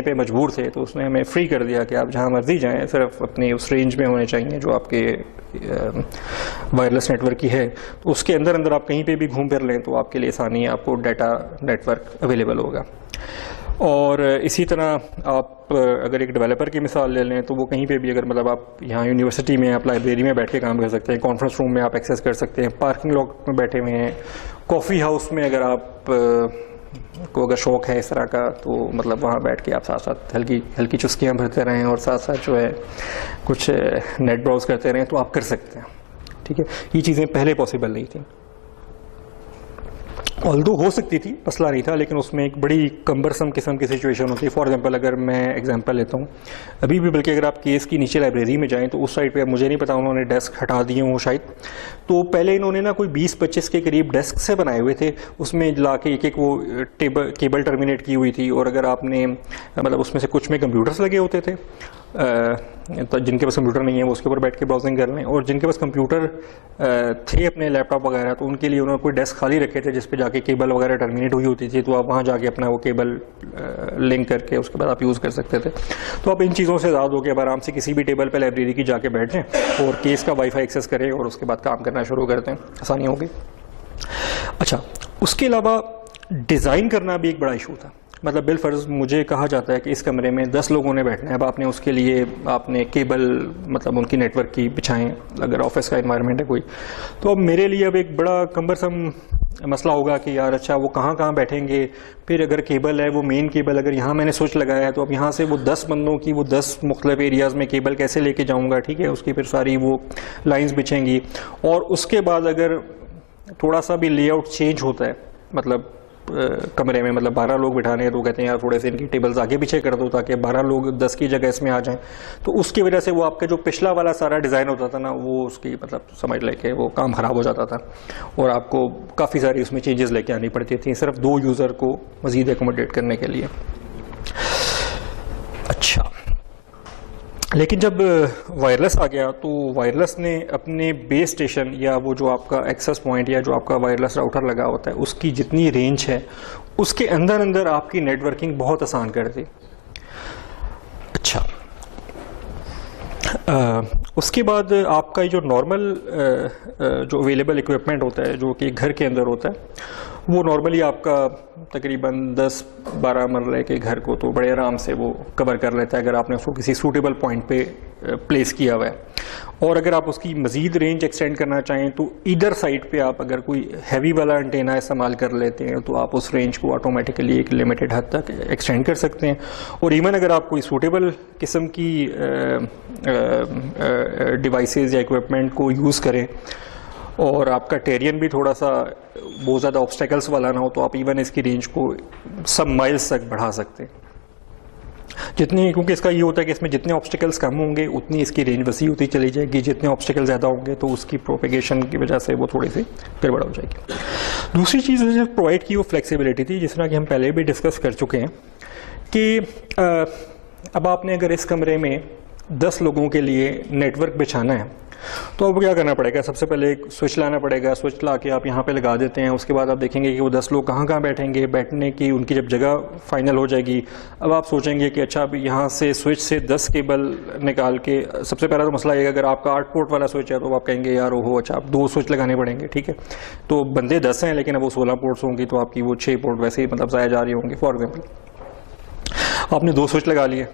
जाने पे मजबूर थे, तो उसने हमें फ्री कर दिया कि आप जहाँ मर्जी जाएं, सिर्फ अपनी उस रेंज में होने चाहिए जो आपके वायरलेस नेटवर्क की है। तो उसके अंदर अंदर आप कहीं पे भी घूम फिर लें तो आपके लिए आसानी है, आपको डाटा नेटवर्क अवेलेबल होगा। और इसी तरह आप अगर एक डेवलपर की मिसाल ले लें तो वो कहीं पे भी, अगर मतलब आप यहाँ यूनिवर्सिटी में, आप लाइब्रेरी में बैठ के काम कर सकते हैं, कॉन्फ्रेंस रूम में आप एक्सेस कर सकते हैं, पार्किंग लॉट में बैठे हुए हैं, कॉफ़ी हाउस में अगर आप को अगर शौक़ है इस तरह का, तो मतलब वहाँ बैठ के आप साथ साथ हल्की हल्की चुस्कियाँ भरते रहें और साथ साथ जो है कुछ नेट ब्राउज़ करते रहें, तो आप कर सकते हैं। ठीक है, ये चीज़ें पहले पॉसिबल नहीं थी। ऑल्दो हो सकती थी, मसला नहीं था, लेकिन उसमें एक बड़ी कम्बरसम किस्म की सिचुएशन होती है। फॉर एग्जांपल अगर मैं एग्जांपल लेता हूँ, अभी भी बल्कि अगर आप केस की नीचे लाइब्रेरी में जाएं तो उस साइड पे, मुझे नहीं पता उन्होंने डेस्क हटा दिए हों शायद, तो पहले इन्होंने ना कोई 20-25 के करीब डेस्क से बनाए हुए थे, उसमें ला के एक एक वो केबल टर्मिनेट की हुई थी, और अगर आपने मतलब उसमें से कुछ में कंप्यूटर्स लगे होते थे, तो जिनके पास कंप्यूटर नहीं है वो उसके ऊपर बैठ के ब्राउजिंग कर लें, और जिनके पास कंप्यूटर थे अपने लैपटॉप वगैरह, तो उनके लिए उन्होंने कोई डेस्क खाली रखे थे जिस पे जाके केबल वगैरह टर्मिनेट हुई होती थी, तो आप वहाँ जाके अपना वो केबल लिंक करके उसके बाद आप यूज़ कर सकते थे। तो आप इन चीज़ों से आज़ाद हो के अब आराम से किसी भी टेबल पे लाइब्रेरी की जाके बैठ जाएँ और केस का वाईफाई एक्सेस करें और उसके बाद काम करना शुरू कर दें, आसानी होगी। अच्छा, उसके अलावा डिज़ाइन करना भी एक बड़ा इशू था। मतलब बिलफर्ज मुझे कहा जाता है कि इस कमरे में 10 लोगों ने बैठना है, अब आपने उसके लिए आपने केबल मतलब उनकी नेटवर्क की बिछाएं, अगर ऑफिस का एनवायरनमेंट है कोई, तो अब मेरे लिए अब एक बड़ा कम्बरसम मसला होगा कि यार अच्छा वो कहाँ कहाँ बैठेंगे, फिर अगर केबल है वो मेन केबल, अगर यहाँ मैंने स्विच लगाया है तो अब यहाँ से वो 10 बंदों की वो 10 मुख्तलिफ एरियाज़ में केबल कैसे लेके जाऊँगा, ठीक है, उसकी फिर सारी वो लाइन्स बिछेंगी। और उसके बाद अगर थोड़ा सा भी लेआउट चेंज होता है, मतलब कमरे में मतलब 12 लोग बिठाने हैं, तो कहते हैं यार थोड़े से इनकी टेबल्स आगे पीछे कर दो ताकि 12 लोग 10 की जगह इसमें आ जाएं, तो उसकी वजह से वो आपका जो पिछला वाला सारा डिज़ाइन होता था ना, वो उसकी मतलब समझ लेके वो काम ख़राब हो जाता था और आपको काफ़ी सारी उसमें चेंजेस लेके आनी पड़ती थी सिर्फ 2 यूज़र को मज़ीद एकोमोडेट करने के लिए। अच्छा, लेकिन जब वायरलेस आ गया तो वायरलेस ने अपने बेस स्टेशन या वो जो आपका एक्सेस पॉइंट या जो आपका वायरलेस राउटर लगा होता है उसकी जितनी रेंज है उसके अंदर अंदर आपकी नेटवर्किंग बहुत आसान कर दी। अच्छा, उसके बाद आपका जो नॉर्मल जो अवेलेबल इक्विपमेंट होता है जो कि घर के अंदर होता है, वो नॉर्मली आपका तकरीबन 10-12 मरले के घर को तो बड़े आराम से वो कवर कर लेता है अगर आपने उसको किसी सूटेबल पॉइंट पे प्लेस किया हुआ है। और अगर आप उसकी मज़ीद रेंज एक्सटेंड करना चाहें तो इधर साइड पे आप अगर कोई हैवी वाला एंटेना इस्तेमाल कर लेते हैं तो आप उस रेंज को ऑटोमेटिकली एक लिमिटेड हद तक एक्सटेंड कर सकते हैं। और इवन अगर आप कोई सूटेबल किस्म की डिवाइसेस या इक्विपमेंट को यूज़ करें और आपका टेरियन भी थोड़ा सा बहुत ज़्यादा ऑब्स्टेकल्स वाला ना हो, तो आप इवन इसकी रेंज को सब माइल्स तक बढ़ा सकते हैं जितनी, क्योंकि इसका ये होता है कि इसमें जितने ऑब्स्टेकल्स कम होंगे उतनी इसकी रेंज वसी होती चली जाएगी, जितने ऑब्स्टेकल ज़्यादा होंगे तो उसकी प्रोपेगेशन की वजह से वो थोड़ी सी गड़बड़ हो जाएगी। दूसरी चीज़ जो प्रोवाइड की वो फ्लेक्सिबिलिटी थी, जिस तरह कि हम पहले भी डिस्कस कर चुके हैं कि अब आपने अगर इस कमरे में 10 लोगों के लिए नेटवर्क बिछाना है तो अब क्या करना पड़ेगा, सबसे पहले एक स्विच लाना पड़ेगा, स्विच ला के आप यहाँ पे लगा देते हैं, उसके बाद आप देखेंगे कि वो 10 लोग कहाँ कहाँ बैठेंगे, बैठने की उनकी जब जगह फाइनल हो जाएगी अब आप सोचेंगे कि अच्छा अब यहाँ से स्विच से 10 केबल निकाल के, सबसे पहला तो मसला ये अगर आपका 8 पोर्ट वाला स्विच है तो आप कहेंगे यार ओहो अच्छा आप 2 स्विच लगाने पड़ेंगे, ठीक है, तो बंदे 10 हैं लेकिन अब वो 16 पोर्ट्स होंगी तो आपकी वो 6 पोर्ट वैसे ही मतलब ज़ाया जा रही होंगी। फॉर एग्जाम्पल आपने 2 स्विच लगा लिए,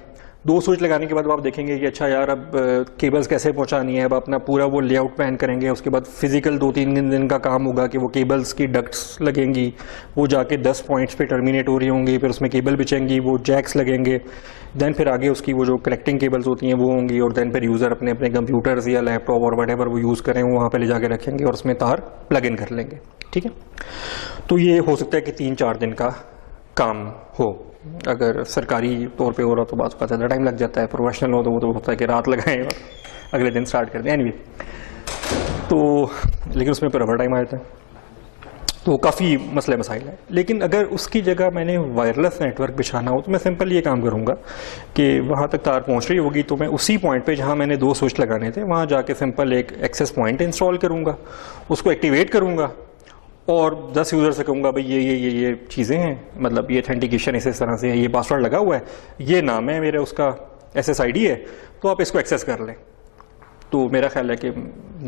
2 स्विच लगाने के बाद आप देखेंगे कि अच्छा यार अब केबल्स कैसे पहुंचानी है, अब अपना पूरा वो लेआउट प्लान करेंगे, उसके बाद फिजिकल 2-3 दिन का काम होगा कि वो केबल्स की डक्ट्स लगेंगी, वो जाके 10 पॉइंट्स पे टर्मिनेट हो रही होंगी, फिर उसमें केबल बिछेंगी, वो जैक्स लगेंगे, देन फिर आगे उसकी वो जो कलेक्टिंग केबल्स होती हैं वो होंगी, और देन फिर यूज़र अपने अपने कंप्यूटर्स या लैपटॉप और वटेवर वो यूज़ करें वो वहाँ पर ले जाके रखेंगे और उसमें तार प्लग इन कर लेंगे, ठीक है। तो ये हो सकता है कि 3-4 दिन का काम हो, अगर सरकारी तौर पे हो रहा तो बात का ज़्यादा टाइम लग जाता है, प्रोफेशनल हो तो वो तो होता है कि रात लगाएं और अगले दिन स्टार्ट कर दें, एनीवे तो लेकिन उसमें पर ओवर टाइम आ जाता है, तो काफ़ी मसले मसाइल है। लेकिन अगर उसकी जगह मैंने वायरलेस नेटवर्क बिछाना हो तो मैं सिंपल ये काम करूँगा कि वहाँ तक तार पहुँच रही होगी तो मैं उसी पॉइंट पे जहाँ मैंने 2 स्विच लगाने थे वहाँ जाके सिंपल एक एक्सेस पॉइंट इंस्टॉल करूँगा, उसको एक्टिवेट करूँगा और 10 यूज़र से कहूँगा भाई ये चीज़ें हैं, मतलब ये ऑथेंटिकेशन इस तरह से है, ये पासवर्ड लगा हुआ है, ये नाम है मेरे उसका, SSID है, तो आप इसको एक्सेस कर लें। तो मेरा ख्याल है कि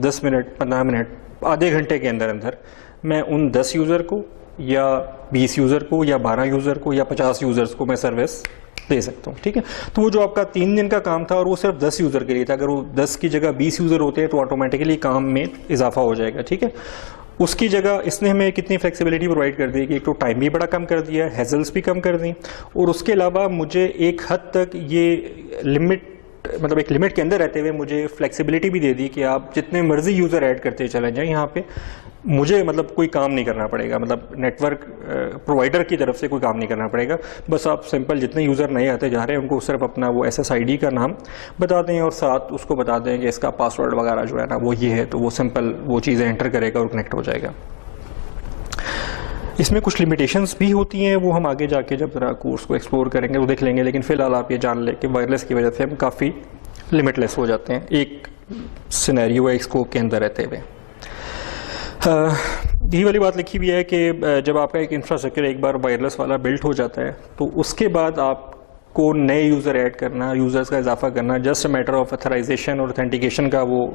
10 मिनट 15 मिनट आधे घंटे के अंदर अंदर मैं उन 10 यूज़र को या 20 यूज़र को या 12 यूज़र को या 50 यूज़र्स को मैं सर्विस दे सकता हूँ। ठीक है, तो वो जो आपका 3 दिन का काम था और वो सिर्फ 10 यूज़र के लिए था, अगर वो 10 की जगह 20 यूज़र होते हैं तो ऑटोमेटिकली काम में इजाफा हो जाएगा। ठीक है, उसकी जगह इसने हमें कितनी फ्लेक्सिबिलिटी प्रोवाइड कर दी कि एक तो टाइम भी बड़ा कम कर दिया, हैजल्स भी कम कर दी, और उसके अलावा मुझे एक हद तक ये लिमिट, मतलब एक लिमिट के अंदर रहते हुए मुझे फ्लेक्सिबिलिटी भी दे दी कि आप जितने मर्जी यूज़र ऐड करते चले जाएं यहाँ पे, मुझे मतलब कोई काम नहीं करना पड़ेगा, मतलब नेटवर्क प्रोवाइडर की तरफ से कोई काम नहीं करना पड़ेगा। बस आप सिंपल जितने यूज़र नए आते जा रहे हैं उनको सिर्फ अपना वो SSID का नाम बता दें और साथ उसको बता दें कि इसका पासवर्ड वगैरह जो है ना वो ये है, तो वो सिंपल वो चीज़ें एंटर करेगा और कनेक्ट हो जाएगा। इसमें कुछ लिमिटेशंस भी होती हैं, वो हम आगे जाके जब ज़रा कोर्स को एक्सप्लोर करेंगे वो देख लेंगे, लेकिन फ़िलहाल आप ये जान लें कि वायरलेस की वजह से हम काफ़ी लिमिटलेस हो जाते हैं एक सिनेरियो, एक स्कोप के अंदर रहते हुए। यही वाली बात लिखी हुई है कि जब आपका एक इंफ्रास्ट्रक्चर एक बार वायरलेस वाला बिल्ट हो जाता है तो उसके बाद आपको नए यूज़र ऐड करना, यूज़र्स का इजाफा करना just a matter of authorisation और ऑथेंटिकेशन का वो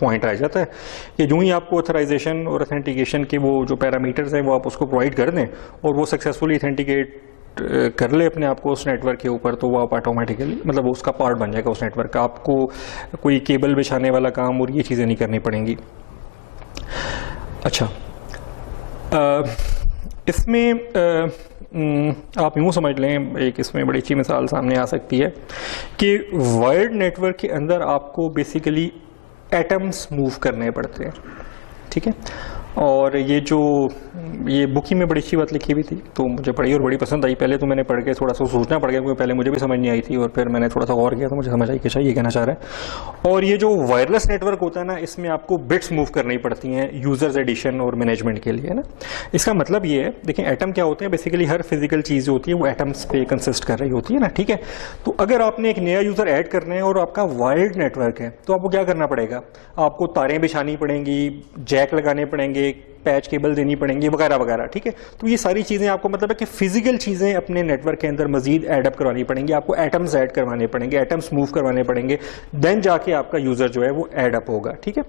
पॉइंट रह जाता है कि जो ही आपको ऑथराइजेशन और ऑथेंटिकेशन के वो जो पैरामीटर्स हैं वो आप उसको प्रोवाइड कर दें और वो सक्सेसफुली ऑथेंटिकेट कर ले अपने आप को उस नेटवर्क के ऊपर, तो वो आप ऑटोमेटिकली मतलब उसका पार्ट बन जाएगा उस नेटवर्क का। आपको कोई केबल बिछाने वाला काम और ये चीज़ें नहीं करनी पड़ेंगी। अच्छा, इसमें आप यूँ समझ लें, एक इसमें बड़ी अच्छी मिसाल सामने आ सकती है कि वायर्ड नेटवर्क के अंदर आपको बेसिकली एटम्स मूव करने पड़ते हैं। ठीक है, और ये बुक ही में बड़ी अच्छी बात लिखी हुई थी तो मुझे पढ़ी और बड़ी पसंद आई। पहले तो मैंने पढ़ के थोड़ा सा सोचना पड़ गया क्योंकि पहले मुझे भी समझ नहीं आई थी और फिर मैंने थोड़ा सा गौर किया तो मुझे समझ आई कि शायद ये कहना चाह रहा है। और ये जो वायरलेस नेटवर्क होता है ना, इसमें आपको बिट्स मूव करनी पड़ती हैं यूजर्स एडिशन और मैनेजमेंट के लिए, है ना। इसका मतलब ये है, देखिए एटम क्या होते हैं, बेसिकली हर फिजिकल चीज़ होती है वो एटम्स पे कंसिस्ट कर रही होती है ना। ठीक है, तो अगर आपने एक नया यूज़र ऐड करना है और आपका वायर्ड नेटवर्क है तो आपको क्या करना पड़ेगा, आपको तारें बिछानी पड़ेंगी, जैक लगाने पड़ेंगे, पैच केबल देनी पड़ेंगी वगैरह वगैरह। ठीक है, तो ये सारी चीज़ें आपको मतलब है कि फिजिकल चीज़ें अपने नेटवर्क के अंदर मजीद ऐड अप करवानी पड़ेंगी, आपको एटम्स ऐड करवाने पड़ेंगे, एटम्स मूव करवाने पड़ेंगे, देन जाके आपका यूज़र जो है वो ऐड अप होगा। ठीक है,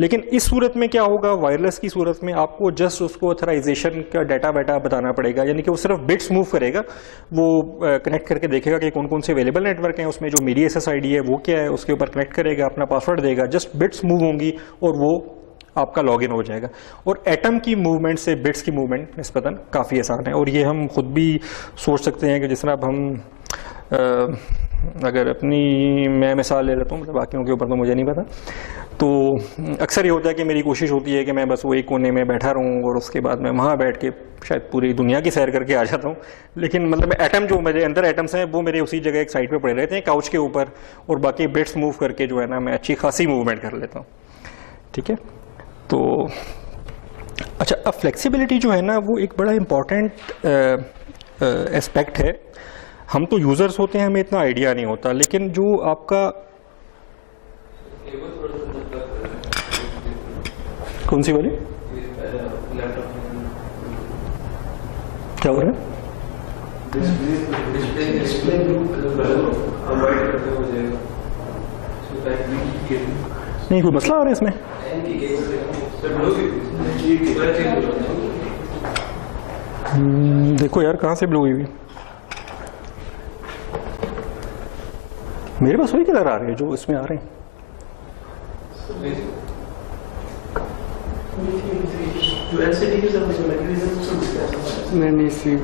लेकिन इस सूरत में क्या होगा, वायरलेस की सूरत में आपको जस्ट उसको ऑथराइजेशन का डाटा वाटा बताना पड़ेगा, यानी कि वो सिर्फ बिट्स मूव करेगा, वो कनेक्ट करके देखेगा कि कौन कौन से अवेलेबल नेटवर्क हैं, उसमें जो मेरी SSID है वो क्या है, उसके ऊपर कनेक्ट करेगा, अपना पासवर्ड देगा, जस्ट बिट्स मूव होंगी और वो आपका लॉगिन हो जाएगा। और एटम की मूवमेंट से बिट्स की मूवमेंट निस्बतन काफ़ी आसान है, और ये हम खुद भी सोच सकते हैं कि जिस तरह अब हम अगर अपनी मैं मिसाल ले लेता हूँ, मतलब बाकियों के ऊपर तो मुझे नहीं पता, तो अक्सर ये होता है कि मेरी कोशिश होती है कि मैं बस वो एक कोने में बैठा रहूँ और उसके बाद मैं वहाँ बैठ के शायद पूरी दुनिया की सैर करके आ जाता हूँ, लेकिन मतलब एटम जो मेरे अंदर एटम्स हैं वो मेरे उसी जगह एक साइड पे पड़े रहते हैं काउच के ऊपर, और बाकी बिट्स मूव करके जो है ना मैं अच्छी खासी मूवमेंट कर लेता हूँ। ठीक है, तो अच्छा, अब फ्लेक्सिबिलिटी जो है ना वो एक बड़ा इम्पॉर्टेंट एस्पेक्ट है। हम तो यूज़र्स होते हैं, हमें इतना आइडिया नहीं होता, लेकिन जो आपका कौन सी वाली क्या हो रहा है, नहीं कोई मसला आ रहा है इसमें, देखो यार कहाँ से ब्लो हुई, मेरे पास वही कलर आ रहे हैं जो इसमें आ रहे हैं। नहीं सी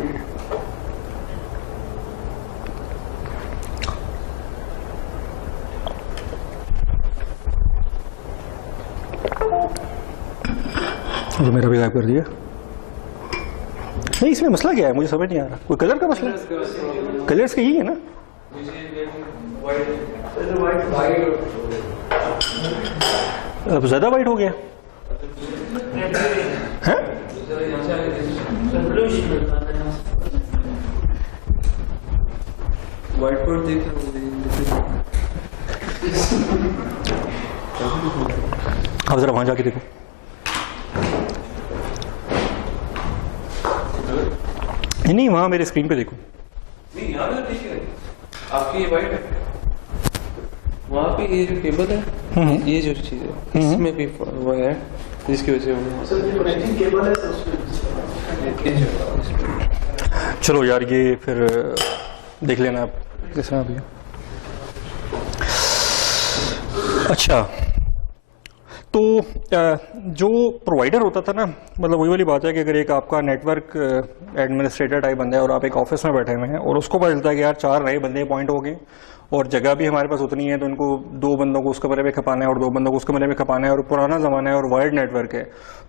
तो मेरा भी गायब कर दिया। नहीं, इसमें मसला क्या है मुझे समझ नहीं आ रहा, कोई कलर का मसला, कलर्स का ही है ना। अब ज्यादा वाइट हो गया है, व्हाइट बोर्ड देख अब जरा वहां जाके देखो। नहीं, वहाँ मेरे स्क्रीन पे देखो। नहीं यहाँ पे ठीक है, आपकी ये वाइट है, वहाँ पे ये जो केबल है, ये जो चीज़ है इसमें भी वो है जिसकी वजह से चलो यार ये फिर देख लेना आप किस तरह भी। अच्छा, तो जो प्रोवाइडर होता था ना, मतलब वही वाली बात है कि अगर एक आपका नेटवर्क एडमिनिस्ट्रेटर टाइप बंदा है और आप एक ऑफिस में बैठे हुए हैं और उसको पता चलता है कि यार 4 नए बंदे अपॉइंट हो गए और जगह भी हमारे पास उतनी है, तो इनको 2 बंदों को उस कमरे में खपाना है और 2 बंदों को उस कमरे में खपाना है और पुराना ज़माना है और वायर्ड नेटवर्क है,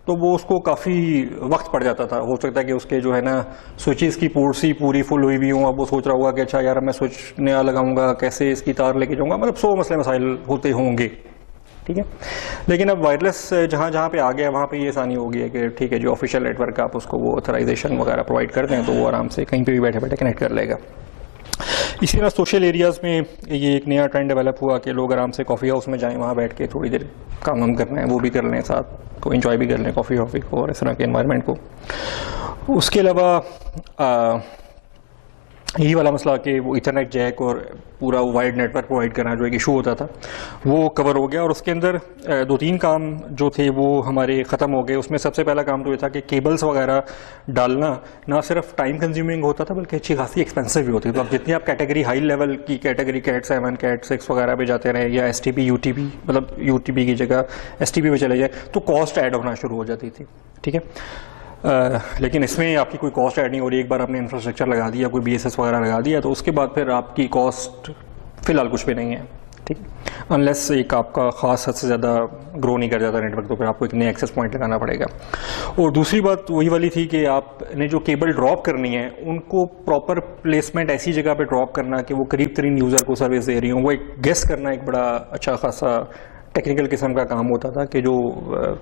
तो वो उसको काफ़ी वक्त पड़ जाता था। हो सकता है कि उसके जो है ना स्विचेस की पोर्ट्स ही पूरी फुल हुई भी हों, अब वो सोच रहा होगा कि अच्छा यार मैं स्विच नया लगाऊंगा, कैसे इसकी तार लेके जाऊँगा, मतलब 100 मसले मसाइल होते होंगे, ठीक है। लेकिन अब वायरलेस जहाँ जहाँ पे आ गया वहाँ पे ये आसानी हो गई है कि ठीक है जी, ऑफिशियल नेटवर्क आप उसको वो ऑथराइजेशन वगैरह प्रोवाइड कर दें तो वो आराम से कहीं पे भी बैठे बैठे कनेक्ट कर लेगा। इसी तरह सोशल एरियाज़ में ये एक नया ट्रेंड डेवलप हुआ कि लोग आराम से कॉफ़ी हाउस में जाएं, वहाँ बैठ के थोड़ी देर काम वाम करना है वो भी कर लें, साथ को एंजॉय भी कर लें कॉफ़ी वॉफ़ी को और इस तरह के एनवायरनमेंट को। उसके अलावा यही वाला मसला कि वो इथरनेट जैक और पूरा वाइड नेटवर्क प्रोवाइड करना जो एक इशू होता था वो कवर हो गया और उसके अंदर 2-3 काम जो थे वो हमारे ख़त्म हो गए। उसमें सबसे पहला काम तो ये था कि केबल्स वगैरह डालना ना सिर्फ टाइम कंज्यूमिंग होता था बल्कि अच्छी खासी एक्सपेंसिव भी होती थी। तो अब जितनी आप कैटेगरी हाई लेवल की कैटेगरी कैट 7 कैट 6 वगैरह पे जाते रहे या STP UTP, मतलब UTP की जगह STP पे चले जाए तो कॉस्ट ऐड होना शुरू हो जाती थी, ठीक है। लेकिन इसमें आपकी कोई कॉस्ट ऐड नहीं हो रही। एक बार आपने इंफ्रास्ट्रक्चर लगा दिया, कोई BSS वगैरह लगा दिया, तो उसके बाद फिर आपकी कॉस्ट फ़िलहाल कुछ भी नहीं है, ठीक है। अनलेस एक आपका ख़ास हद से ज़्यादा ग्रो नहीं कर जाता नेटवर्क, तो फिर आपको एक नया एक्सेस पॉइंट लगाना पड़ेगा। और दूसरी बात वही वाली थी कि आपने जो केबल ड्रॉप करनी है उनको प्रॉपर प्लेसमेंट ऐसी जगह पे ड्रॉप करना कि वो करीब तरीन यूज़र को सर्विस दे रही हो, वो एक गेस करना एक बड़ा अच्छा खासा टेक्निकल किस्म का काम होता था कि जो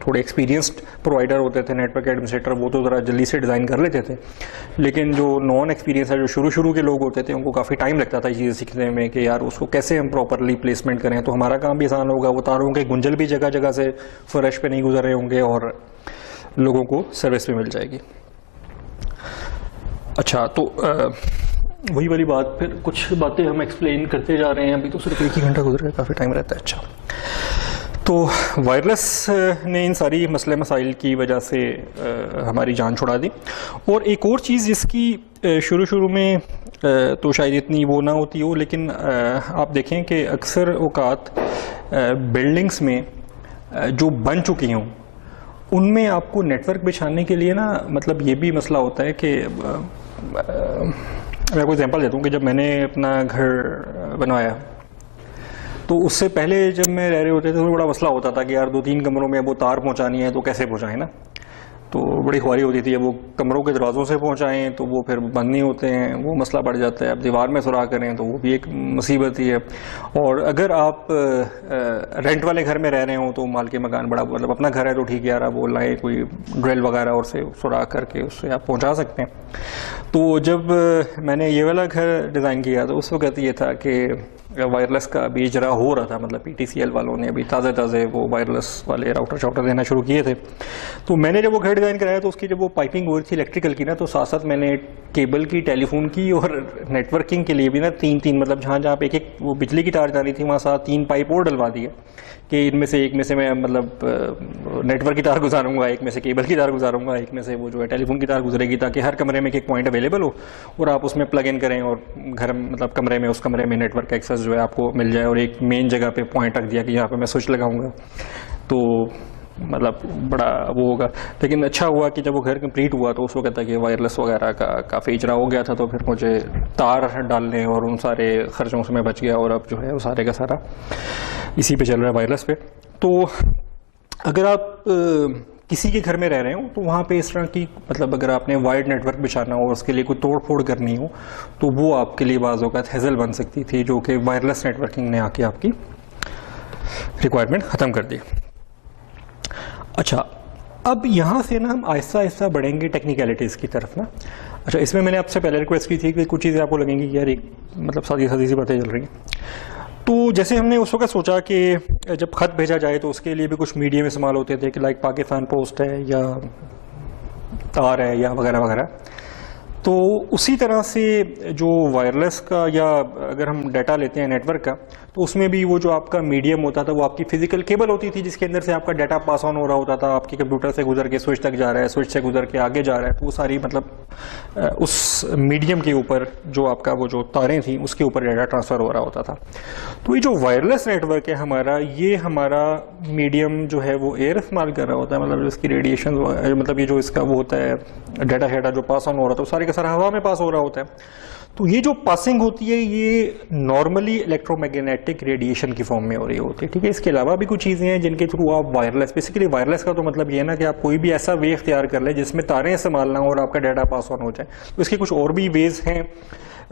थोड़े एक्सपीरियंस्ड प्रोवाइडर होते थे, नेटवर्क एडमिनिस्ट्रेटर, वो तो ज़रा जल्दी से डिज़ाइन कर लेते थे, लेकिन जो नॉन एक्सपीरियंस है, जो शुरू के लोग होते थे, उनको काफ़ी टाइम लगता था ये चीज़ें सीखने में कि यार उसको कैसे हम प्रॉपरली प्लेसमेंट करें, तो हमारा काम भी आसान होगा, वो तारों के गुंजल भी जगह जगह से फर्श पे नहीं गुजर रहे होंगे और लोगों को सर्विस भी मिल जाएगी। अच्छा, तो वही वाली बात, फिर कुछ बातें हम एक्सप्लेन करते जा रहे हैं, अभी तो सिर्फ 1 ही घंटा गुजर गया, काफ़ी टाइम रहता है। अच्छा, तो वायरलेस ने इन सारी मसले मसाइल की वजह से हमारी जान छुड़ा दी। और एक और चीज़ जिसकी शुरू में तो शायद इतनी वो ना होती हो, लेकिन आप देखें कि अक्सर औकात बिल्डिंग्स में जो बन चुकी हों उनमें आपको नेटवर्क बिछाने के लिए ना, मतलब ये भी मसला होता है कि मैं कोई एग्जांपल देता हूँ कि जब मैंने अपना घर बनवाया तो उससे पहले जब मैं रह रहे होते थे तो बड़ा मसला होता था कि यार 2-3 कमरों में वो तार पहुंचानी है तो कैसे पहुंचाएं ना, तो बड़ी ख्वारी होती थी। अब वो कमरों के दरवाज़ों से पहुंचाएं तो वो फिर बंद नहीं होते हैं, वो मसला बढ़ जाता है। अब दीवार में सुराख करें तो वो भी एक मुसीबत ही है। और अगर आप रेंट वाले घर में रह रहे हो तो माल के मकान बड़ा, मतलब अपना घर है तो ठीक है यार, आप वो लाएँ कोई ड्रिल वगैरह और से सुराख करके उससे आप पहुँचा सकते हैं। तो जब मैंने ये वाला घर डिज़ाइन किया तो उस वक्त ये था कि वायरलेस का अभी इजरा हो रहा था, मतलब PTCL वालों ने अभी ताज़े वो वायरलेस वाले राउटर शाउटर देना शुरू किए थे। तो मैंने जब वो घर डिज़ाइन कराया तो उसकी जब वो पाइपिंग हो रही थी इलेक्ट्रिकल की ना, तो साथ साथ मैंने केबल की, टेलीफोन की और नेटवर्किंग के लिए भी ना 3-3, मतलब जहाँ जहाँ पे एक वो बिजली की तार जानी थी वहाँ साथ 3 पाइप और डलवा दिए कि इनमें से एक में से मैं मतलब नेटवर्क की तार गुजारूंगा, एक में से केबल की तार गुजारूंगा, एक में से वो जो है टेलीफोन की तार गुजरेगी, ताकि हर कमरे में एक पॉइंट अवेलेबल हो और आप उसमें प्लग इन करें और घर, मतलब कमरे में, उस कमरे में नेटवर्क एक्सेस जो है आपको मिल जाए। और एक मेन जगह पे पॉइंट रख दिया कि यहाँ पे मैं स्विच लगाऊंगा, तो मतलब बड़ा वो होगा। लेकिन अच्छा हुआ कि जब वो घर कंप्लीट हुआ तो उस वक्त तक ये वायरलेस वगैरह का काफ़ी इजरा हो गया था, तो फिर मुझे तार डालने और उन सारे खर्चों से मैं बच गया और अब जो है वो सारे का सारा इसी पे चल रहा है, वायरलेस पे। तो अगर आप किसी के घर में रह रहे हो तो वहाँ पे इस तरह की, मतलब अगर आपने वाइड नेटवर्क बिछाना हो और उसके लिए कोई तोड़ फोड़ करनी हो तो वो आपके लिए बाज़ औक़ात हैज़ल बन सकती थी, जो कि वायरलेस नेटवर्किंग ने आके आपकी रिक्वायरमेंट ख़त्म कर दी। अच्छा, अब यहाँ से ना हम आहिस्ता आहिस्ता बढ़ेंगे टेक्निकलिटीज़ की तरफ ना। अच्छा, इसमें मैंने आपसे पहले रिक्वेस्ट की थी कि कुछ चीज़ें आपको लगेंगी कि यार एक मतलब सादी सी बातें चल रही हैं। तो जैसे हमने उस वक्त सोचा कि जब ख़त भेजा जाए तो उसके लिए भी कुछ मीडियम इस्तेमाल होते थे कि लाइक पाकिस्तान पोस्ट है या तार है या वगैरह वगैरह। तो उसी तरह से जो वायरलेस का, या अगर हम डाटा लेते हैं नेटवर्क का, तो उसमें भी वो जो आपका मीडियम होता था वो आपकी फिजिकल केबल होती थी जिसके अंदर से आपका डाटा पास ऑन हो रहा होता था, आपके कंप्यूटर से गुजर के स्विच तक जा रहा है, स्विच से गुजर के आगे जा रहा है। तो वो सारी मतलब उस मीडियम के ऊपर जो आपका वो जो तारें थी उसके ऊपर डाटा ट्रांसफ़र हो रहा होता था। तो ये जो वायरलेस नेटवर्क है हमारा, ये हमारा मीडियम जो है वो एयर इस्तेमाल कर रहा होता है, मतलब इसकी रेडिएशन, मतलब ये जो इसका वो होता है डाटा शेटा जो पास ऑन हो रहा था वो सारे का सारा हवा में पास हो रहा होता है। तो ये जो पासिंग होती है ये नॉर्मली इलेक्ट्रोमैग्नेटिक रेडिएशन की फॉर्म में हो रही होती है, ठीक है। इसके अलावा भी कुछ चीज़ें हैं जिनके थ्रू आप वायरलेस, बेसिकली वायरलेस का तो मतलब ये है ना कि आप कोई भी ऐसा वे इख्तियार कर लें जिसमें तारें इस्तेमाल ना हो और आपका डाटा पास ऑन हो जाए। तो इसके कुछ और भी वेज हैं,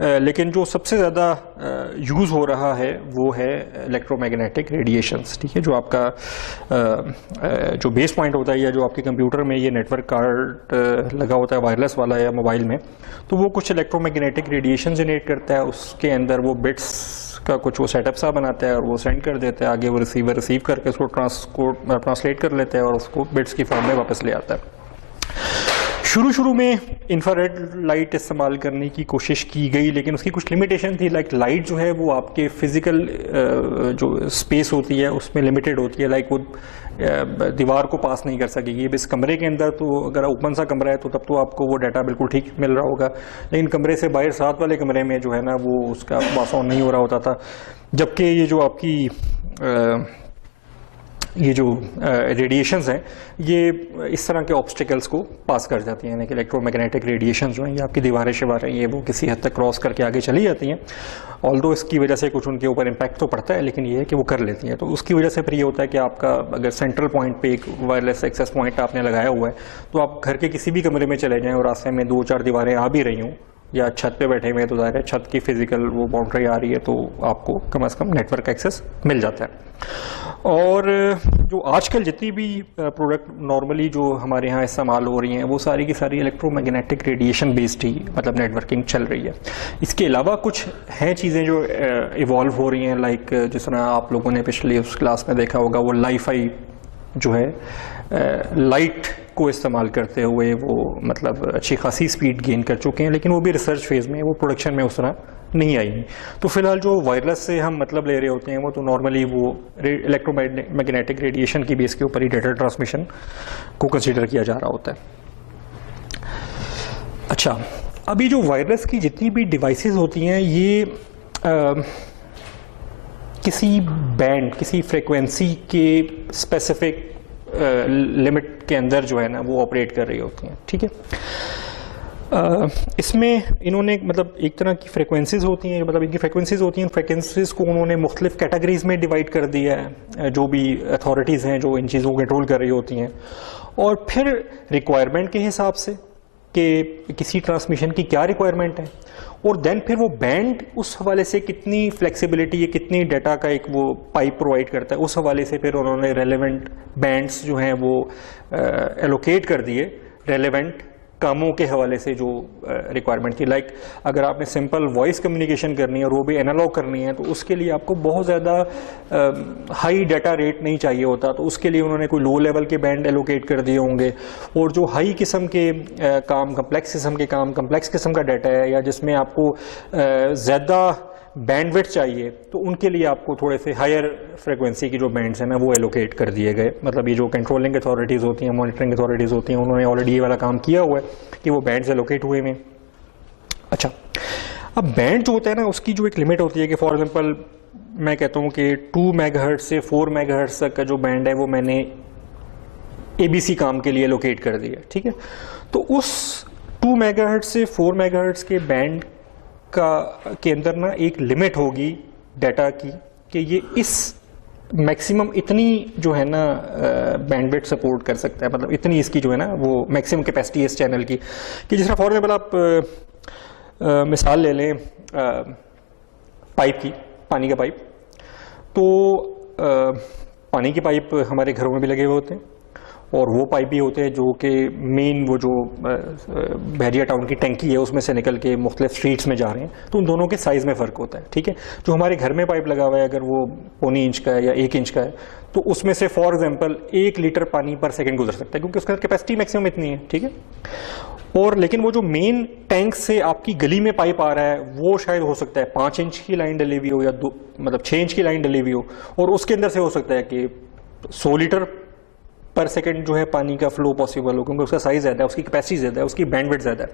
लेकिन जो सबसे ज़्यादा यूज़ हो रहा है वो है इलेक्ट्रोमैग्नेटिक रेडिएशंस, ठीक है। जो आपका जो बेस पॉइंट होता है या जो आपके कंप्यूटर में ये नेटवर्क कार्ड लगा होता है वायरलेस वाला या मोबाइल में, तो वो कुछ इलेक्ट्रोमैग्नेटिक रेडिएशन जनरेट करता है। उसके अंदर वो बिट्स का कुछ वो सेटअप सा बनाता है और वो सेंड कर देता है आगे, वो रिसीवर रिसीव करके उसको ट्रांसलेट कर लेता है और उसको बिट्स की फॉर्म में वापस ले आता है। शुरू में इंफ्रारेड लाइट इस्तेमाल करने की कोशिश की गई, लेकिन उसकी कुछ लिमिटेशन थी। लाइक लाइट जो है वो आपके फिजिकल जो स्पेस होती है उसमें लिमिटेड होती है, लाइक वो दीवार को पास नहीं कर सकेगी। इस कमरे के अंदर तो अगर ओपन सा कमरा है तो तब तो आपको वो डाटा बिल्कुल ठीक मिल रहा होगा, लेकिन कमरे से बाहर साथ वाले कमरे में जो है ना वो उसका पास ऑन नहीं हो रहा होता था। जबकि ये जो आपकी ये जो रेडिएशंस हैं ये इस तरह के ऑब्स्टिकल्स को पास कर जाती हैं, यानी कि इलेक्ट्रोमैग्नेटिक रेडिएशंस जो हैं ये आपकी दीवारें शिवारें ये वो किसी हद तक क्रॉस करके आगे चली जाती हैं। ऑल्दो इसकी वजह से कुछ उनके ऊपर इम्पैक्ट तो पड़ता है, लेकिन ये है कि वो कर लेती हैं। तो उसकी वजह से फिर ये होता है कि आपका अगर सेंट्रल पॉइंट पे एक वायरलेस एक्सेस पॉइंट आपने लगाया हुआ है तो आप घर के किसी भी कमरे में चले जाएँ और रास्ते में 2-4 दीवारें आ भी रही हूँ या छत पे बैठे हुए हैं तो ज़ाहिर है छत की फिजिकल वो बाउंड्री आ रही है तो आपको कम से कम नेटवर्क एक्सेस मिल जाता है। और जो आजकल जितनी भी प्रोडक्ट नॉर्मली जो हमारे यहाँ इस्तेमाल हो रही हैं वो सारी की सारी इलेक्ट्रोमैग्नेटिक रेडिएशन बेस्ड ही मतलब नेटवर्किंग चल रही है। इसके अलावा कुछ हैं चीज़ें जो इवॉल्व हो रही हैं, लाइक जिस तरह आप लोगों ने पिछली उस क्लास में देखा होगा वो लाईफाई जो है लाइट को इस्तेमाल करते हुए वो मतलब अच्छी खासी स्पीड गेन कर चुके हैं, लेकिन वो भी रिसर्च फेज़ में, वो प्रोडक्शन में उस तरह नहीं आई। तो फिलहाल जो वायरलेस से हम मतलब ले रहे होते हैं वो तो नॉर्मली वो इलेक्ट्रोमैग्नेटिक रेडिएशन की बेस के ऊपर ही डेटा ट्रांसमिशन को कंसीडर किया जा रहा होता है। अच्छा, अभी जो वायरलेस की जितनी भी डिवाइसेस होती हैं ये किसी बैंड, किसी फ्रिक्वेंसी के स्पेसिफिक लिमिट के अंदर जो है ना वो ऑपरेट कर रही होती हैं, ठीक है। इसमें इन्होंने मतलब एक तरह की फ्रिक्वेंसीज होती हैं, मतलब इनकी फ्रिक्वेंसीज होती हैं, फ्रिक्वेंसीज को उन्होंने मुख्तलिफ कैटेगरीज में डिवाइड कर दिया है, जो भी अथॉरिटीज़ हैं जो इन चीज़ों को कंट्रोल कर रही होती हैं, और फिर रिक्वायरमेंट के हिसाब से कि किसी ट्रांसमिशन की क्या रिक्वायरमेंट है, और देन फिर वो बैंड उस हवाले से कितनी फ्लेक्सिबिलिटी है, कितनी डाटा का एक वो पाइप प्रोवाइड करता है, उस हवाले से फिर उन्होंने रेलेवेंट बैंड्स जो हैं वो एलोकेट कर दिए रेलेवेंट कामों के हवाले से जो रिक्वायरमेंट थी। लाइक अगर आपने सिंपल वॉइस कम्युनिकेशन करनी है और वो भी एनालॉग करनी है तो उसके लिए आपको बहुत ज़्यादा हाई डाटा रेट नहीं चाहिए होता, तो उसके लिए उन्होंने कोई लो लेवल के बैंड एलोकेट कर दिए होंगे। और जो हाई किस्म के काम, कम्प्लेक्स किस्म का डाटा है या जिसमें आपको ज़्यादा बैंडविड्थ चाहिए तो उनके लिए आपको थोड़े से हायर फ्रिक्वेंसी की जो बैंड्स हैं ना वो एलोकेट कर दिए गए। मतलब ये जो कंट्रोलिंग अथॉरिटीज़ होती हैं, मॉनिटरिंग अथॉरिटीज़ होती हैं, उन्होंने ऑलरेडी ये वाला काम किया हुआ है कि वो बैंड्स एलोकेट हुए हैं। अच्छा, अब बैंड जो होता है ना उसकी जो एक लिमिट होती है कि फॉर एग्जांपल मैं कहता हूँ कि 2 मेगाहर्ट्ज़ से 4 मेगाहर्ट्ज़ तक का जो बैंड है वो मैंने ABC काम के लिए एलोकेट कर दिया, ठीक है। तो उस 2 मेगाहर्ट्ज़ से 4 मेगाहर्ट्ज़ के बैंड के अंदर ना एक लिमिट होगी डाटा की कि ये इस मैक्सिमम इतनी जो है ना बैंडविड्थ सपोर्ट कर सकता है, मतलब इतनी इसकी जो है ना वो मैक्सिमम कैपेसिटी है इस चैनल की। कि जिस तरह फॉर एग्जाम्पल आप मिसाल ले लें पाइप की, पानी का पाइप। तो पानी के पाइप हमारे घरों में भी लगे हुए होते हैं और वो पाइप भी होते हैं जो कि मेन वो जो बहरिया टाउन की टंकी है उसमें से निकल के मुख्तलिफ स्ट्रीट्स में जा रहे हैं, तो उन दोनों के साइज़ में फ़र्क होता है। ठीक है, जो हमारे घर में पाइप लगा हुआ है अगर वो 0.25 इंच का है या 1 इंच का है, तो उसमें से फॉर एग्जांपल 1 लीटर पानी पर सेकंड गुजर सकता है, क्योंकि उसका कैपेसिटी मैक्सिमम इतनी है। ठीक है, और लेकिन वो जो मेन टैंक से आपकी गली में पाइप आ रहा है वो शायद हो सकता है 5 इंच की लाइन डली हुई हो या 6 इंच की लाइन डली हुई हो, और उसके अंदर से हो सकता है कि 100 लीटर पर सेकंड जो है पानी का फ्लो पॉसिबल हो, क्योंकि उसका साइज़ ज़्यादा है, उसकी कैपेसिटी ज़्यादा है, उसकी बैंडविड्थ ज़्यादा है।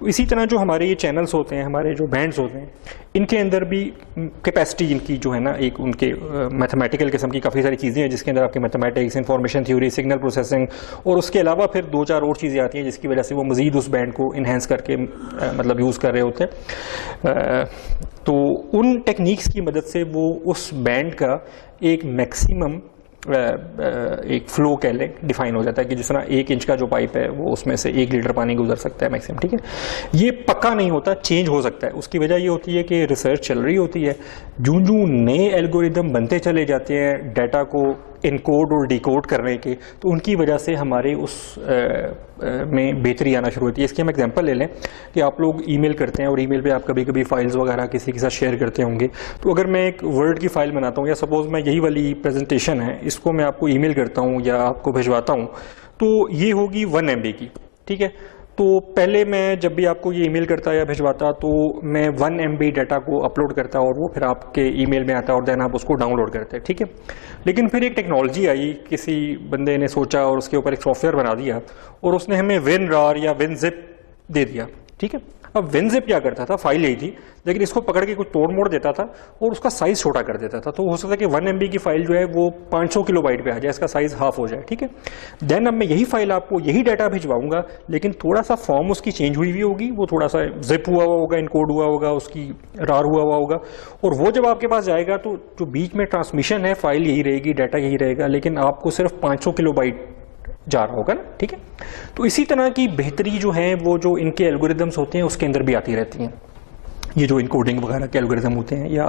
तो इसी तरह जो हमारे ये चैनल्स होते हैं, हमारे जो बैंड्स होते हैं, इनके अंदर भी कैपेसिटी इनकी जो है ना, एक उनके मैथमेटिकल किस्म की काफ़ी सारी चीज़ें हैं जिसके अंदर आपके mathematics, information theory, signal processing और उसके अलावा फिर 2-4 और चीज़ें आती हैं जिसकी वजह से वो मज़ीद उस बैंड को इन्हेंस करके मतलब यूज़ कर रहे होते हैं। तो उन टेक्निक्स की मदद से वो उस बैंड का एक मैक्सिमम एक फ्लो कह लें डिफाइन हो जाता है कि जिस तरह 1 इंच का जो पाइप है वो उसमें से 1 लीटर पानी गुजर सकता है मैक्सिमम। ठीक है, ये पक्का नहीं होता, चेंज हो सकता है। उसकी वजह ये होती है कि रिसर्च चल रही होती है, जूं जूं नए एल्गोरिदम बनते चले जाते हैं डाटा को इनकोड और डिकोड करने के, तो उनकी वजह से हमारे उस में बेहतरी आना शुरू होती है। इसकी हम एग्जांपल ले लें कि आप लोग ईमेल करते हैं और ईमेल पे आप कभी कभी फाइल्स वगैरह किसी के साथ शेयर करते होंगे। तो अगर मैं एक वर्ड की फ़ाइल बनाता हूँ या सपोज़ मैं यही वाली प्रेजेंटेशन है इसको मैं आपको ईमेल करता हूँ या आपको भिजवाता हूँ, तो ये होगी 1 MB की। ठीक है, तो पहले मैं जब भी आपको ये ईमेल करता या भिजवाता तो मैं 1 MB डाटा को अपलोड करता और वो फिर आपके ईमेल में आता और देन आप उसको डाउनलोड करते। ठीक है, लेकिन फिर एक टेक्नोलॉजी आई, किसी बंदे ने सोचा और उसके ऊपर एक सॉफ्टवेयर बना दिया और उसने हमें WinRAR या WinZip दे दिया। ठीक है, अब WinZip क्या करता था, फाइल यही थी लेकिन इसको पकड़ के कुछ तोड़ मोड़ देता था और उसका साइज़ छोटा कर देता था। तो हो सकता है कि 1 MB की फाइल जो है वो 500 किलोबाइट पे आ जाए, इसका साइज़ हाफ हो जाए। ठीक है, देन अब मैं यही फाइल आपको यही डाटा भिजवाऊंगा लेकिन थोड़ा सा फॉर्म उसकी चेंज हुई हुई होगी, वो थोड़ा सा जिप हुआ हुआ होगा, इनकोड हुआ होगा, उसकी रार हुआ हुआ होगा, और वो जब आपके पास जाएगा तो जो बीच में ट्रांसमिशन है फाइल यही रहेगी, डाटा यही रहेगा, लेकिन आपको सिर्फ 500 किलोबाइट जा रहा होगा ना। ठीक है, तो इसी तरह की बेहतरी जो है वो जो इनके एल्गोरिदम्स होते हैं उसके अंदर भी आती रहती हैं। ये जो इनकोडिंग वगैरह के एल्गोरिदम होते हैं या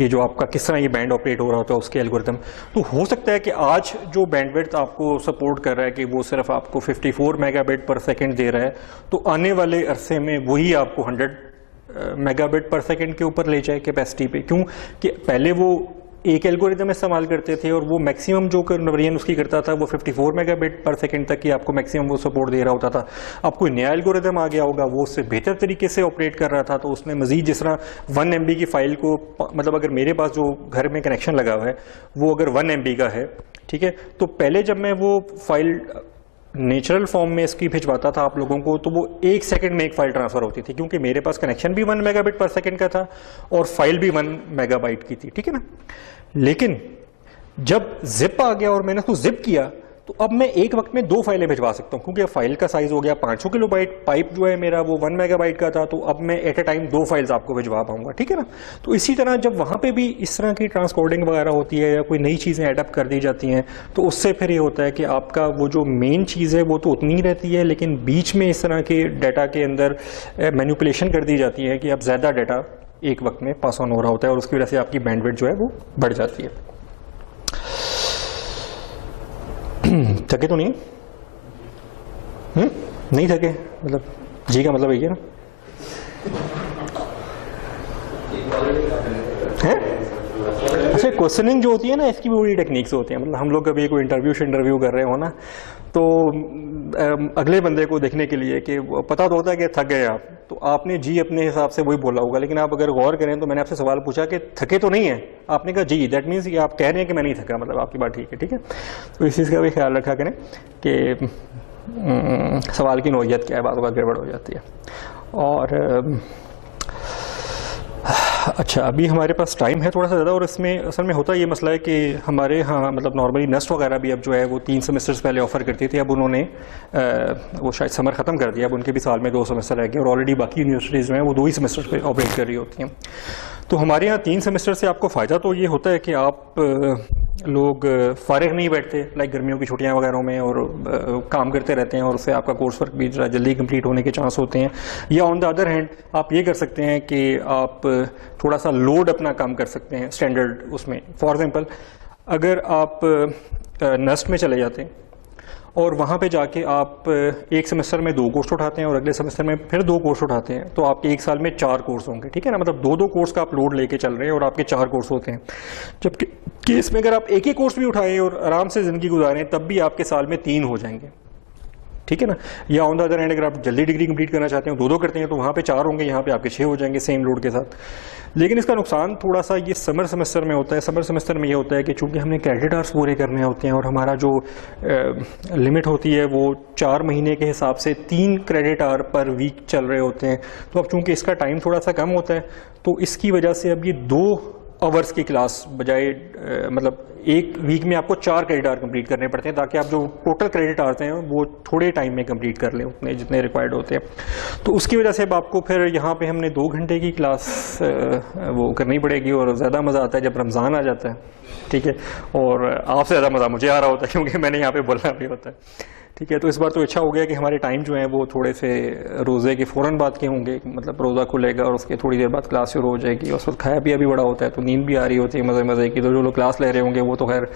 ये जो आपका किस तरह ये बैंड ऑपरेट हो रहा होता है उसके एल्गोरिदम, तो हो सकता है कि आज जो बैंडविड्थ आपको सपोर्ट कर रहा है कि वो सिर्फ आपको 54 मेगाबिट पर सेकंड दे रहा है, तो आने वाले अरसे में वही आपको 100 मेगाबिट पर सेकंड के ऊपर ले जाए कैपेसिटी पे। क्यों कि पहले वो एक एल्गोरिदम इस्तेमाल करते थे और वो मैक्सिमम जो कन्वर्जन उसकी करता था वो 54 मेगाबिट पर सेकंड तक की आपको मैक्सिमम वो सपोर्ट दे रहा होता था। अब कोई नया एल्गोरिदम आ गया होगा, वो उससे बेहतर तरीके से ऑपरेट कर रहा था, तो उसने मजीद जिस तरह 1 MB की फाइल को, मतलब अगर मेरे पास जो घर में कनेक्शन लगा हुआ है वो अगर 1 MB का है, ठीक है, तो पहले जब मैं वो फाइल नेचुरल फॉर्म में इसकी भिजवाता था आप लोगों को तो वो 1 सेकंड में एक फाइल ट्रांसफर होती थी, क्योंकि मेरे पास कनेक्शन भी 1 मेगाबिट पर सेकंड का था और फाइल भी 1 मेगाबाइट की थी। ठीक है ना, लेकिन जब जिप आ गया और मैंने उसको जिप किया तो अब मैं एक वक्त में 2 फाइलें भिजवा सकता हूँ, क्योंकि अब फाइल का साइज हो गया 500 किलोबाइट, पाइप जो है मेरा वो 1 मेगाबाइट का था, तो अब मैं एट ए टाइम 2 फाइल्स आपको भिजवा पाऊंगा। ठीक है ना, तो इसी तरह जब वहाँ पे भी इस तरह की ट्रांसकोडिंग वगैरह होती है या कोई नई चीज़ें एडअप कर दी जाती हैं, तो उससे फिर ये होता है कि आपका वो जो मेन चीज़ है वो तो उतनी ही रहती है, लेकिन बीच में इस तरह के डाटा के अंदर मैनिपुलेशन कर दी जाती है कि अब ज़्यादा डाटा एक वक्त में पास ऑन हो रहा होता है और उसकी वजह से आपकी बैंडविड्थ जो है वो बढ़ जाती है। थके तो नहीं? नहीं थके, मतलब जी का मतलब यही है ना है? अच्छा, क्वेश्चनिंग जो होती है ना इसकी भी बड़ी टेक्निक्स होती हैं। मतलब हम लोग कभी कोई इंटरव्यू कर रहे हो ना, तो अगले बंदे को देखने के लिए कि पता तो होता है कि थक गए आप, तो आपने जी अपने हिसाब से वही बोला होगा, लेकिन आप अगर गौर करें तो मैंने आपसे सवाल पूछा कि थके तो नहीं है, आपने कहा जी, दैट मीन्स कि आप कह रहे हैं कि मैं नहीं थका, मतलब आपकी बात ठीक है। ठीक है, तो इस चीज़ का भी ख्याल रखा करें कि सवाल की नौइयत क्या है, बात गड़बड़ हो जाती है। और अच्छा, अभी हमारे पास टाइम है थोड़ा सा ज़्यादा, और इसमें असल में होता ये मसला है कि हमारे यहाँ मतलब नॉर्मली नेस्ट वगैरह भी अब जो है वो 3 सेमेस्टर्स पहले ऑफ़र करती थी, अब उन्होंने वो शायद समर ख़त्म कर दिया, अब उनके भी साल में 2 सेमेस्टर रह गए और ऑलरेडी बाकी यूनिवर्सिटीज़ जो हैं वो 2 ही सेमेस्टर पे ऑपरेट कर रही होती हैं। तो हमारे यहाँ 3 सेमेस्टर से आपको फ़ायदा तो ये होता है कि आप लोग फारिग नहीं बैठते लाइक गर्मियों की छुट्टियां वगैरह में, और काम करते रहते हैं और उससे आपका कोर्स वर्क भी जरा जल्दी कंप्लीट होने के चांस होते हैं। या ऑन द अदर हैंड आप ये कर सकते हैं कि आप थोड़ा सा लोड अपना काम कर सकते हैं स्टैंडर्ड उसमें। फॉर एग्जांपल अगर आप नस्ट में चले जाते हैं और वहाँ पे जाके आप एक सेमेस्टर में 2 कोर्स उठाते हैं और अगले सेमेस्टर में फिर 2 कोर्स उठाते हैं, तो आपके एक साल में 4 कोर्स होंगे, ठीक है ना। मतलब 2-2 कोर्स का आप लोड लेके चल रहे हैं और आपके 4 कोर्स होते हैं। जबकि केस में अगर आप एक ही कोर्स भी उठाएं और आराम से ज़िंदगी गुजारें तब भी आपके साल में 3 हो जाएंगे, ठीक है ना। या ऑन द अदर हैंड अगर आप जल्दी डिग्री कंप्लीट करना चाहते हैं 2-2 करते हैं तो वहाँ पे 4 होंगे, यहाँ पे आपके 6 हो जाएंगे सेम लोड के साथ। लेकिन इसका नुकसान थोड़ा सा ये समर सेमेस्टर में होता है। समर सेमेस्टर में ये होता है कि चूंकि हमने क्रेडिट आवर्स पूरे करने होते हैं और हमारा जो लिमिट होती है वो 4 महीने के हिसाब से 3 क्रेडिट आवर पर वीक चल रहे होते हैं, तो अब चूंकि इसका टाइम थोड़ा सा कम होता है तो इसकी वजह से अब ये 2 आवर्स की क्लास बजाय मतलब एक वीक में आपको 4 क्रेडिट आवर कंप्लीट करने पड़ते हैं ताकि आप जो टोटल क्रेडिट आवर्स हैं वो थोड़े टाइम में कंप्लीट कर लें, उतने जितने रिक्वायर्ड होते हैं। तो उसकी वजह से अब आपको फिर यहाँ पे हमने 2 घंटे की क्लास वो करनी पड़ेगी और ज़्यादा मज़ा आता है जब रमज़ान आ जाता है, ठीक है। और आपसे ज़्यादा मज़ा मुझे आ रहा होता है क्योंकि मैंने यहाँ पे बोलना भी होता है, ठीक है। तो इस बार तो अच्छा हो गया कि हमारे टाइम जो हैं वो थोड़े से रोज़े के फ़ौरन बाद के होंगे, मतलब रोज़ा खुलेगा और उसके थोड़ी देर बाद क्लास शुरू हो जाएगी। उस वक्त खाया पिया भी बड़ा होता है तो नींद भी आ रही होती है मज़े मज़े की। तो जो लोग क्लास ले रहे होंगे वो तो खैर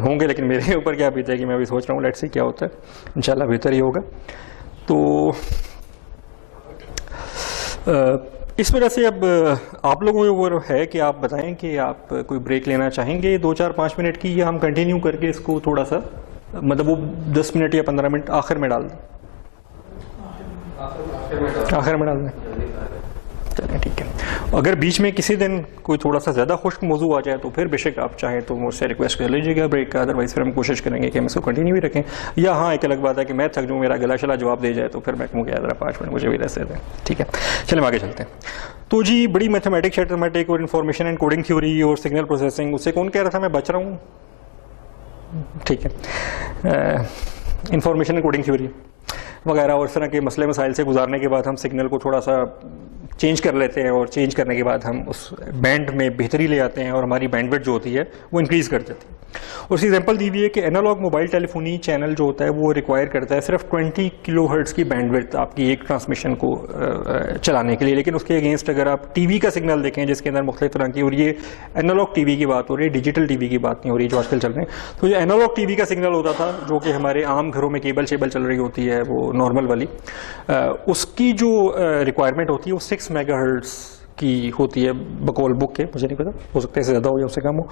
होंगे, लेकिन मेरे ऊपर क्या बीतेगी कि मैं अभी सोच रहा हूँ लेट्स सी क्या होता है, इंशाल्लाह बेहतर ही होगा। तो इस वजह से अब आप लोगों के ऊपर है कि आप बताएं कि आप कोई ब्रेक लेना चाहेंगे 2-4-5 मिनट की, या हम कंटिन्यू करके इसको थोड़ा सा मतलब वो 10 मिनट या 15 मिनट आखिर में डाल दें, आखिर में डाल दें, चलें ठीक है। अगर बीच में किसी दिन कोई थोड़ा सा ज़्यादा खुश्क मौजू आ जाए तो फिर बेशक आप चाहें तो मुझसे रिक्वेस्ट कर लीजिएगा ब्रेक का, अदरवाइज़ फिर हम कोशिश करेंगे कि हम इसको कंटिन्यू ही रखें। या हाँ, एक अलग बात है कि मैं थक जाऊँ, मेरा गला शला जवाब दे जाए तो फिर मैं कहूँगा ज़रा 5 मिनट मुझे भी रेस्ट दे दें, ठीक है। चलें आगे चलते हैं। तो जी बड़ी मैथमेटिक्स मैथमेटिक और इन्फॉर्मेशन एंड कोडिंग थ्योरी और सिग्नल प्रोसेसिंग, उससे कौन कह रहा था मैं बच रहा हूँ, ठीक है। इंफॉर्मेशन कोडिंग थ्योरी वगैरह और इस तरह के मसले मसाइल से गुजारने के बाद हम सिग्नल को थोड़ा सा चेंज कर लेते हैं और चेंज करने के बाद हम उस बैंड में बेहतरी ले आते हैं और हमारी बैंडविड्थ जो होती है वो इंक्रीज़ कर जाती है। और उसकी एग्जांपल दी हुई है कि एनालॉग मोबाइल टेलीफोनी चैनल जो होता है वो रिक्वायर करता है सिर्फ 20 किलोहर्ट्ज़ की बैंडविड्थ आपकी एक ट्रांसमिशन को चलाने के लिए। लेकिन उसके अगेंस्ट अगर आप टीवी का सिग्नल देखें जिसके अंदर मुख्तलिफ तरह की, और ये एनालॉग टीवी की बात हो रही है, डिजिटल टीवी की बात नहीं हो रही जो आजकल चल रहे हैं। तो जो एनालॉग टीवी का सिग्नल होता था जो कि हमारे आम घरों में केबल शेबल चल रही होती है वो नॉर्मल वाली, उसकी जो रिक्वायरमेंट होती है वो 6 मेगाहर्ट्ज़ की होती है बकौल बुक के, मुझे नहीं पता, हो सकता है इससे ज़्यादा हो या उससे कम हो।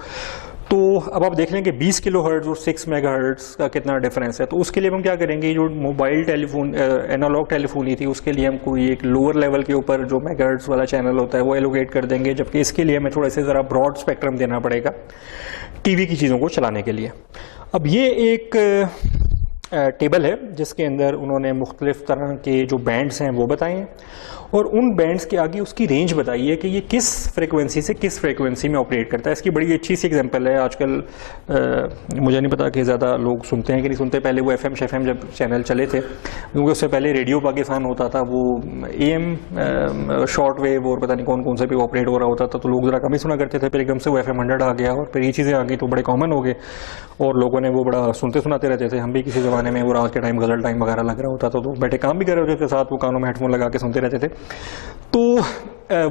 तो अब आप देख लें कि 20 किलोहर्ट्ज़ और 6 मेगाहर्ट्ज़ का कितना डिफरेंस है। तो उसके लिए हम क्या करेंगे, जो मोबाइल टेलीफोन एनालॉग टेलीफोनी थी उसके लिए हम कोई एक लोअर लेवल के ऊपर जो मेगाहर्ट्ज़ वाला चैनल होता है वो एलोकेट कर देंगे, जबकि इसके लिए हमें थोड़ा से ज़रा ब्रॉड स्पेक्ट्रम देना पड़ेगा टीवी की चीज़ों को चलाने के लिए। अब ये एक टेबल है जिसके अंदर उन्होंने मुख्तलिफ तरह के जो बैंड्स हैं वो बताए हैं और उन बैंड्स के आगे उसकी रेंज बताई है कि ये किस फ्रीक्वेंसी से किस फ्रीक्वेंसी में ऑपरेट करता है। इसकी बड़ी अच्छी सी एग्जांपल है। आजकल मुझे नहीं पता कि ज़्यादा लोग सुनते हैं कि नहीं सुनते, पहले वो FM शेफएम जब चैनल चले थे, क्योंकि उससे पहले रेडियो पाकिस्तान होता था, वो AM शॉर्ट वेव और पता नहीं कौन कौन से भी ऑपरेट हो रहा होता था, तो लोग ज़रा कम ही सुना करते थे। फिर एकदम से वो FM 100 आ गया और फिर ये चीज़ें आ गई तो बड़े कॉमन हो गए और लोगों ने वो बड़ा सुनते सुनाते रहते थे। हम भी किसी ज़माने में वो रात के टाइम गज़ल टाइम वगैरह लग रहा होता था तो बैठे काम भी कर रहे होते थे, साथ वो कानों में हेडफोन लगा के सुनते रहते थे। तो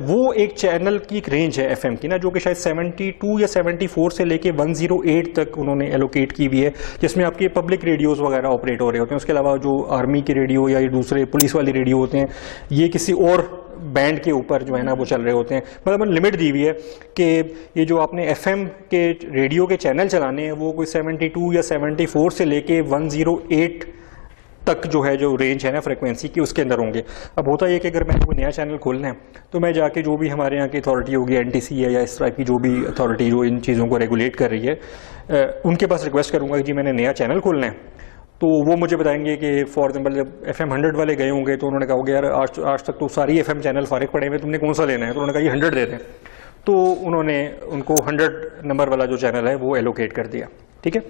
वो एक चैनल की एक रेंज है FM की ना, जो कि शायद 72 या 74 से लेके 108 तक उन्होंने एलोकेट की हुई है, जिसमें आपके पब्लिक रेडियोज़ वगैरह ऑपरेट हो रहे होते हैं। उसके अलावा जो आर्मी के रेडियो या ये दूसरे पुलिस वाली रेडियो होते हैं ये किसी और बैंड के ऊपर जो है ना वो चल रहे होते हैं। मतलब लिमिट दी हुई है कि ये जो आपने FM के रेडियो के चैनल चलाने हैं वो कोई 72 या 74 से लेके 108 तक जो है जो रेंज है ना फ्रिक्वेंसी की उसके अंदर होंगे। अब होता है कि अगर मैंने कोई नया चैनल खोलना है तो मैं जाके जो भी हमारे यहाँ की अथॉरिटी होगी, NTC है या इस तरह की जो भी अथॉरिटी जो इन चीज़ों को रेगुलेट कर रही है उनके पास रिक्वेस्ट करूँगा कि जी मैंने नया चैनल खोलना है। तो वो मुझे बताएंगे कि फॉर एग्जाम्पल जब FM 100 वाले गए होंगे तो उन्होंने कहा होगा यार आज तक तो सारी FM चैनल फारिग पड़े हुए, तुमने कौन सा लेना है, तो उन्होंने कहा ये 100 दे दें। तो उन्होंने उनको 100 नंबर वाला जो चैनल है वो एलोकेट कर दिया, ठीक है।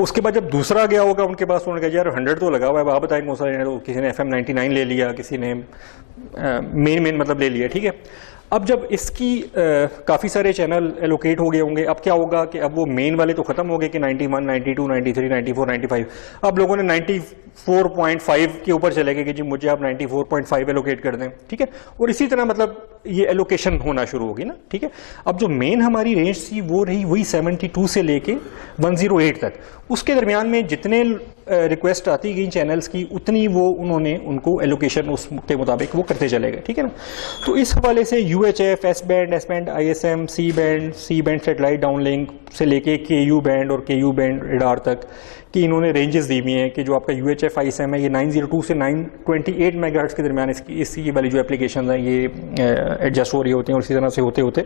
उसके बाद जब दूसरा गया होगा उनके पास, उन्होंने कहा यार 100 तो लगा हुआ है, आप बताएं कौन सा लेना है। तो किसी ने FM 99 ले लिया, किसी ने मेन मतलब ले लिया, ठीक है। अब जब इसकी काफ़ी सारे चैनल एलोकेट हो गए होंगे, अब क्या होगा कि अब वो मेन वाले तो ख़त्म हो गए कि 91, 92, 93, 94, 95, अब लोगों ने 94.5 के ऊपर चले गए कि जी मुझे आप 94.5 एलोकेट कर दें, ठीक है। और इसी तरह मतलब ये एलोकेशन होना शुरू होगी ना, ठीक है। अब जो मेन हमारी रेंज थी वो रही वही 72 से लेके 108 तक। उसके दरमियान में जितने रिक्वेस्ट आती गई चैनल्स की उतनी वो उन्होंने उनको एलोकेशन उसके मुताबिक वो करते चले गए, ठीक है ना। तो इस हवाले से UHF, S band, ISM, C band satellite downlink से लेके KU बैंड और KU बैंड रेडार तक कि इन्होंने रेंजेस दी हुई हैं कि जो आपका UHF ISM है ये 902 से 928 मेगाहर्ट्ज के दरमियान इसकी वाली जो एप्लीकेशन हैं ये एडजस्ट हो रही होती हैं और इसी तरह से होते होते